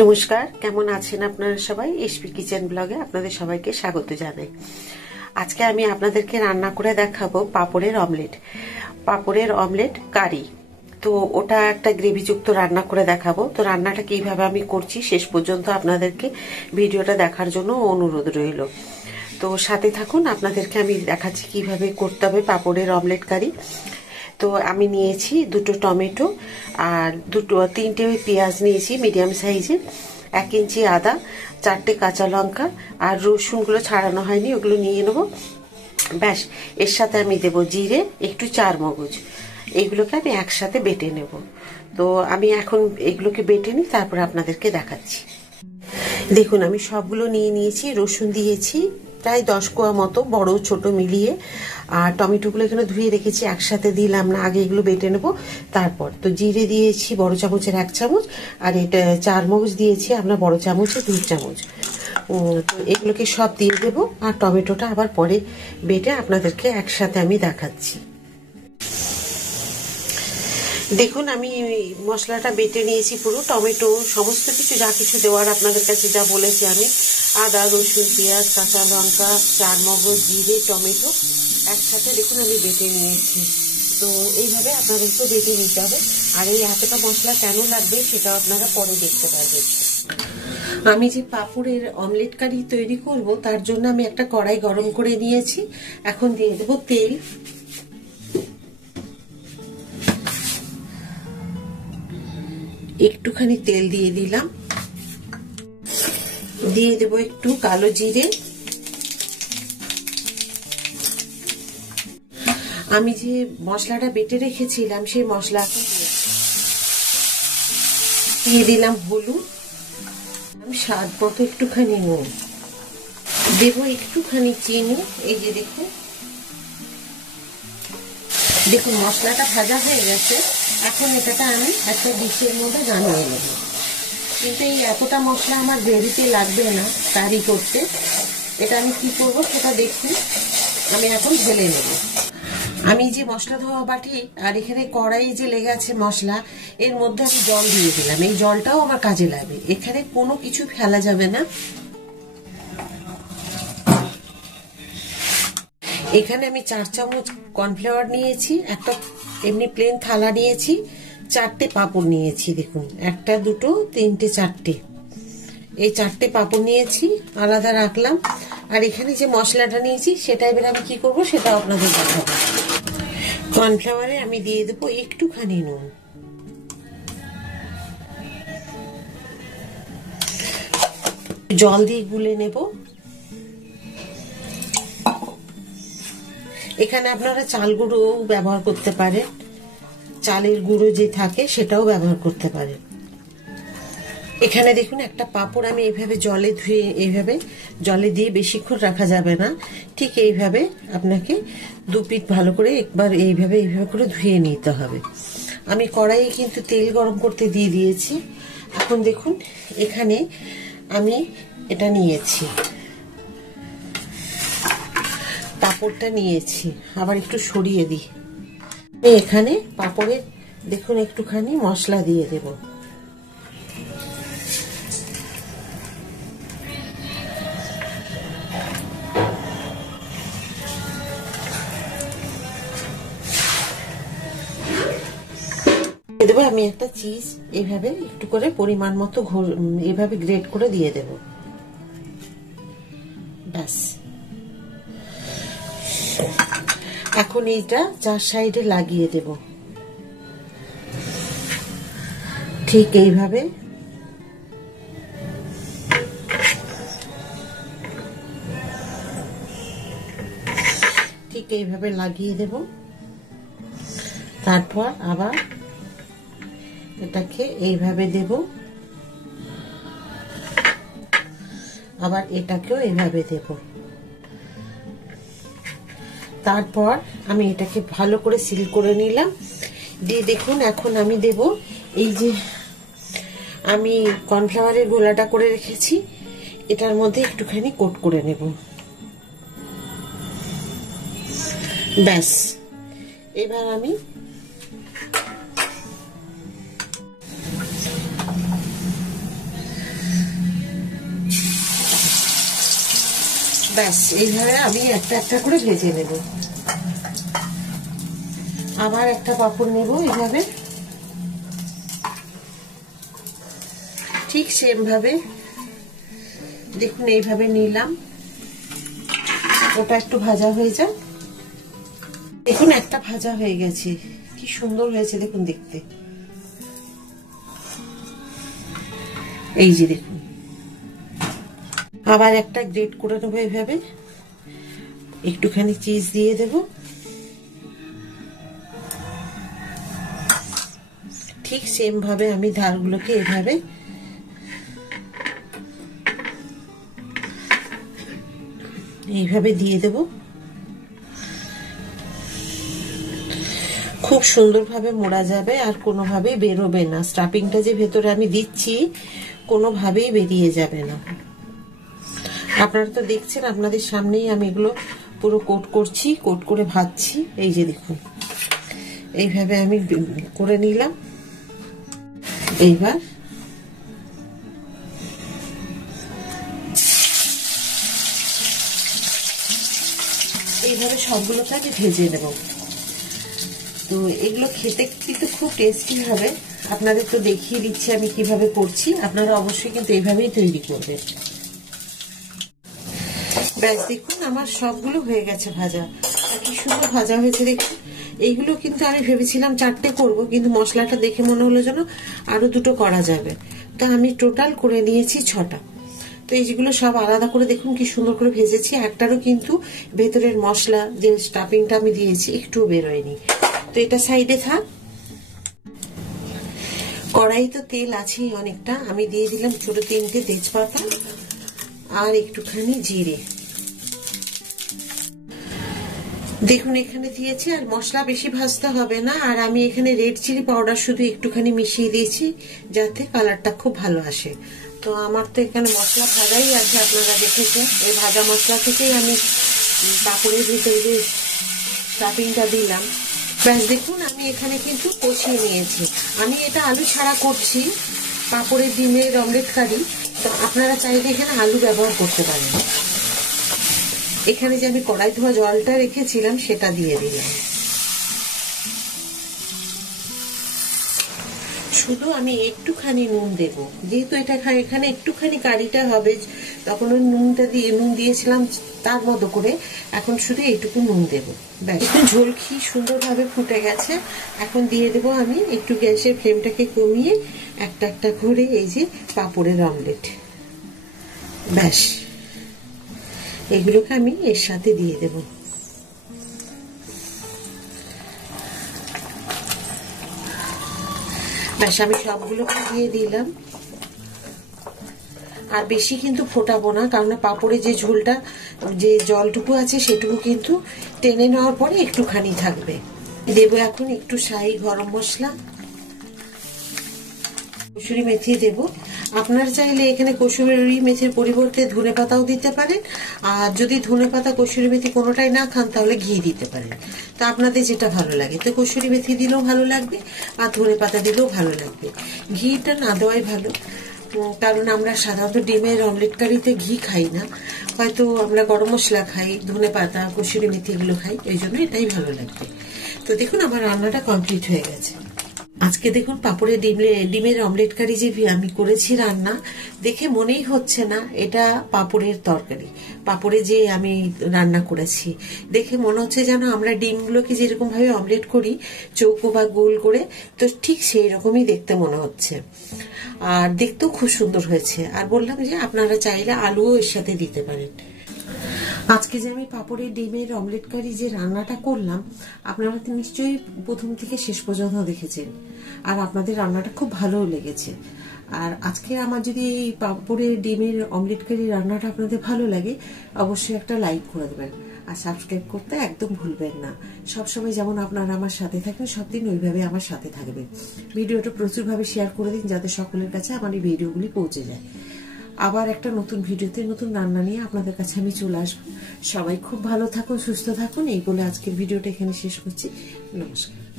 নমস্কার, কেমন আছেন আপনারা সবাই? এসপি কিচেন ব্লগে আপনাদের সবাইকে স্বাগত জানাই। আজকে আমি আপনাদেরকে রান্না করে দেখাবো পাপড়ের অমলেট কারি। তো ওটা একটা গ্রেভিযুক্ত রান্না করে দেখাবো। তো রান্নাটা কিভাবে আমি করছি শেষ পর্যন্ত আপনাদেরকে ভিডিওটা দেখার জন্য অনুরোধ রইল। তো সাথে থাকুন, আপনাদেরকে আমি দেখাচ্ছি কিভাবে করতে হবে পাপড়ের অমলেট কারি। তো আমি নিয়েছি দুটো টমেটো আর তিনটে পেঁয়াজ নিয়েছি মিডিয়াম সাইজের, 1 ইঞ্চি আদা, 4টে কাঁচা লঙ্কা আর রসুনগুলো ছাড়ানো হয়নি, ওগুলো নিয়ে নেবো। ব্যাস, এর সাথে আমি দেবো জিরে, একটু চারমগজ। এইগুলোকে আমি একসাথে বেটে নেব। তো আমি এখন এগুলোকে বেটে নিই, তারপর আপনাদেরকে দেখাচ্ছি। দেখুন, আমি সবগুলো নিয়ে নিয়েছি। রসুন দিয়েছি প্রায় 10 কোয়া মতো, বড় ছোট মিলিয়ে। আর টমেটোগুলো এখানে ধুয়ে রেখেছি, একসাথে দিলাম না, আগে এগুলো বেটে নেবো তারপর। তো জিরে দিয়েছি বড় চামচের 1 চামচ, আর এটা চারমগজ দিয়েছি আপনার বড় চামচের 2 চামচ। তো এগুলোকে সব দিয়ে দেবো, আর টমেটোটা আবার পরে বেটে আপনাদেরকে একসাথে আমি দেখাচ্ছি। দেখুন, আমি মশলাটা বেটে নিয়েছি পুরো, টমেটো সমস্ত কিছু, যা কিছু দেওয়ার আপনাদের কাছে যা বলেছি আমি, আদা, রসুন, পেঁয়াজ, কাঁচা লঙ্কা, চারমগজ, জিরে, টমেটো একসাথে দেখুন আমি বেটে নিয়েছি। তো এইভাবে আপনাদেরকে বেটে নিতে হবে। আর এই এতটা মশলা কেন লাগবে সেটা আপনারা পরে দেখতে পারবেন। আমি যে পাপড়ের অমলেট কারি তৈরি করব, তার জন্য আমি একটা কড়াই গরম করে নিয়েছি। এখন দিয়ে দেবো তেল। একটুখানি তেল দিয়ে দিলাম, দিয়ে দেবো একটু কালো জিরে। আমি যে মশলাটা বেটে রেখেছিলাম সেই মশলাটা দিয়ে দিলাম হলুদ, স্বাদ মতো একটুখানি নুন, দেবো একটুখানি চিনি। এই যে দেখুন মশলাটা ভাজা হয়ে গেছে। এখন এটাকে আমি একটা ডিশের মধ্যে নামিয়ে নেব। কিন্তু এই এতটা মশলা আমার গ্রেভিতে লাগবে না কারি করতে। এটা আমি কি করব সেটা দেখুন। আমি এখন ঢেলে নেব। আমি যে মশলা ধোয়া বাটি আর এখানে কড়াই যে লেগে আছে মশলা, এর মধ্যে আমি জল দিয়ে দিলাম। এই জলটাও আমার কাজে লাগবে, এখানে কোনো কিছু ফেলা যাবে না। এখানে আমি 4 চামচ কর্নফ্লাওয়ার নিয়েছি, একটা এমনি প্লেন থালা নিয়েছি, 4টে পাপড় নিয়েছি। দেখুন, 1, 2, 3, 4টে, এই 4টে পাপড় নিয়েছি, আলাদা রাখলাম। আর এখানে যে মশলাটা নিয়েছি সেটা এবার আমি কি করব সেটা আপনাদের দেখাবো। কর্নফ্লাওয়ারে আমি দিয়ে দেবো একটুখানি নুন, জল দিয়ে গুলে নেব। এখানে আপনারা চাল গুঁড়ো ব্যবহার করতে পারেন, চালের গুঁড়ো যে থাকে সেটাও ব্যবহার করতে পারেন। এখানে দেখুন একটা পাপড় আমি এইভাবে জলে দিয়ে বেশিক্ষণ রাখা যাবে না, ঠিক এইভাবে আপনাকে 2 পিঠ ভালো করে একবার এইভাবে করে ধুয়ে নিতে হবে। আমি কড়াইয়ে কিন্তু তেল গরম করতে দিয়ে দিয়েছি। এখন দেখুন এখানে আমি এটা নিয়েছি, পাপড়টা নিয়েছি, আবার একটু সরিয়ে দিই। এখানে পাপড়ে দেখুন একটুখানি মশলা দিয়ে দেব। দেবো আমি একটা চিজ, এইভাবে একটু করে পরিমাণ মতো এইভাবে গ্রেট করে দিয়ে দেব। ব্যাস, এখন এইটা 4 সাইডে লাগিয়ে দেব, ঠিক এইভাবে। ঠিক এইভাবে লাগিয়ে দেব। তারপর আবার এটাকে এইভাবে দেব, আবার এটাকেও এইভাবে দেব। তারপর আমি এটাকে ভালো করে সিল করে নিলাম। দিয়ে দেখুন এখন আমি দেব এই যে আমি কর্নফ্লাওয়ারের গোলাটা করে রেখেছি, এটার মধ্যে একটুখানি কোট করে নেব। ব্যাস, এবার আমি ব্যাস এইভাবে আমি একটা একটা করে ভেজে নেব। আবার একটা পাঁপড় নেব এইভাবে, ঠিক সেম ভাবে দেখুন এইভাবে নিলাম। ওটা একটু ভাজা হয়ে যাক। দেখুন একটা ভাজা হয়ে গেছে, কি সুন্দর হয়েছে দেখুন দেখতে। এই যে দেখুন, আবার একটা গ্রেট করে নেবো এইভাবে, একটুখানি চিজ দিয়ে দেব। ঠিক সেম ভাবে আমি ধারগুলোকে এভাবে এইভাবে দিয়ে দেব। খুব সুন্দরভাবে মোড়া যাবে আর কোনোভাবেই বেরোবে না। স্টাফিংটা যে ভেতরে আমি দিচ্ছি কোনোভাবেই বেরিয়ে যাবে না। আপনারা তো দেখছেন, আপনাদের সামনেই আমি এগুলো পুরো কোট করছি, কোট করে ভাজছি। এই যে দেখুন এইভাবে আমি করে নিলাম। এইবার এইভাবে সবগুলোকে আমি ভেজে নেব। তো এগুলো খেতে কিন্তু খুব টেস্টি হবে। আপনাদের তো দেখিয়ে দিচ্ছি আমি কিভাবে করছি, আপনারা অবশ্যই কিন্তু এইভাবেই তৈরি করবেন। ব্যাস দেখুন আমার সবগুলো হয়ে গেছে ভাজা, কি সুন্দর ভাজা হয়েছে দেখুন। এইগুলো কিন্তু আমি ভেবেছিলাম 4টে করব, কিন্তু মশলাটা দেখে মনে হলো যেন আরো 2টো করা যাবে, তো আমি টোটাল করে নিয়েছি 6টা। তো এইগুলো সব আলাদা করে দেখুন কি সুন্দর করে ভেজেছি। একটারও কিন্তু ভেতরের মশলা যে স্টাফিংটা আমি দিয়েছি একটুও বেরোয়নি। তো এটা সাইডে থাক। কড়াই তো তেল আছেই অনেকটা, আমি দিয়ে দিলাম ছোট 3টে তেজপাতা আর একটুখানি জিরে। দেখুন এখানে দিয়েছি, আর মশলা বেশি ভাজতে হবে না। আর আমি এখানে রেড চিলি পাউডার শুধু একটুখানি মিশিয়ে দিয়েছি যাতে কালারটা খুব ভালো আসে। তো আমার তো এখানে মশলা ভাজাই আছে, আপনারা দেখেছেন। এই ভাজা মশলা থেকেই আমি পাঁপড়ের ভিতরে যে স্টাফিংটা দিলাম। ব্যাস দেখুন আমি এখানে কিন্তু কষিয়ে নিয়েছি। আমি এটা আলু ছাড়া করছি, পাঁপড়ের ডিমের অমলেট কারি। তো আপনারা চাইলে এখানে আলু ব্যবহার করতে পারেন। এখানে যে আমি কড়াই ধোয়া জলটা রেখেছিলাম সেটা দিয়ে দিলাম। শুধু আমি একটুখানি নুন দেব, যেহেতু এটা এখানে একটুখানি কারিটা হবে, তখন ওই নুন দিয়েছিলাম তার মতো করে, এখন শুধু এইটুকু নুন দেব। ব্যাস ঝোল কি সুন্দরভাবে ফুটে গেছে। এখন দিয়ে দেব আমি একটু গ্যাসের ফ্লেমটাকে কমিয়ে একটা একটা করে এই যে পাঁপড়ের অমলেট। ব্যাস এগুলোকে আমি এর সাথে দিয়ে দেব। ব্যাস আমি সবগুলোকে দিয়ে দিলাম। আর বেশি কিন্তু ফোটাবো না, কারণ পাঁপড়ে যে ঝোলটা যে জলটুকু আছে সেটুকু কিন্তু টেনে নেওয়ার পরে একটুখানি থাকবে। দেবো এখন একটু শাহি গরম মশলা, কসুরি মেথি দেব। আপনারা চাইলে এখানে কসুরি মেথির পরিবর্তে ধনেপাতাও দিতে পারেন, আর যদি ধনেপাতা কসুরি মেথি কোনোটাই না খান তাহলে ঘি দিতে পারেন। তো আপনাদের যেটা ভালো লাগে, তো কসুরি মেথি দিলেও ভালো লাগবে আর ধনেপাতা দিলেও ভালো লাগবে। ঘিটা না দেওয়াই ভালো, কারণ আমরা সাধারণত ডিমের অমলেট কারিতে ঘি খাই না, হয়তো আমরা গরম মশলা খাই, ধনেপাতা কসুরি মেথি এগুলো খাই, এই জন্য এটাই ভালো লাগবে। তো দেখুন আমার রান্নাটা কমপ্লিট হয়ে গেছে। আজকে দেখুন পাঁপড়ে ডিমের অমলেট কারি যে আমি করেছি রান্না, দেখে মনেই হচ্ছে না এটা পাঁপড়ের তরকারি। পাঁপড়ে যে আমি রান্না করেছি দেখে মনে হচ্ছে যেন আমরা ডিমগুলোকে যেরকম ভাবে অমলেট করি চৌকো বা গোল করে, তো ঠিক সেই রকমই দেখতে মনে হচ্ছে। আর দেখতেও খুব সুন্দর হয়েছে। আর বললাম যে আপনারা চাইলে আলুও এর সাথে দিতে পারেন। আজকে যে আমি পাঁপড়ের ডিমের অমলেট কারি যে রান্নাটা করলাম, আপনারা তো নিশ্চয়ই প্রথম থেকে শেষ পর্যন্ত দেখেছেন, আর আপনাদের রান্নাটা খুব ভালোও লেগেছে। আর আজকে আমার যদি এই পাঁপড়ের ডিমের অমলেট কারি রান্নাটা আপনাদের ভালো লাগে, অবশ্যই একটা লাইক করে দেবেন আর সাবস্ক্রাইব করতে একদম ভুলবেন না। সবসময় যেমন আপনারা আমার সাথে থাকেন, সব দিন ওইভাবে আমার সাথে থাকবেন। ভিডিওটা প্রচুরভাবে শেয়ার করে দিন যাতে সকলের কাছে আমার এই ভিডিওগুলি পৌঁছে যায়। আবার একটা নতুন ভিডিওতে নতুন রান্না নিয়ে আপনাদের কাছে আমি চলে আসবো। সবাই খুব ভালো থাকুন, সুস্থ থাকুন, এই বলে আজকের ভিডিওটা এখানে শেষ করছি। নমস্কার।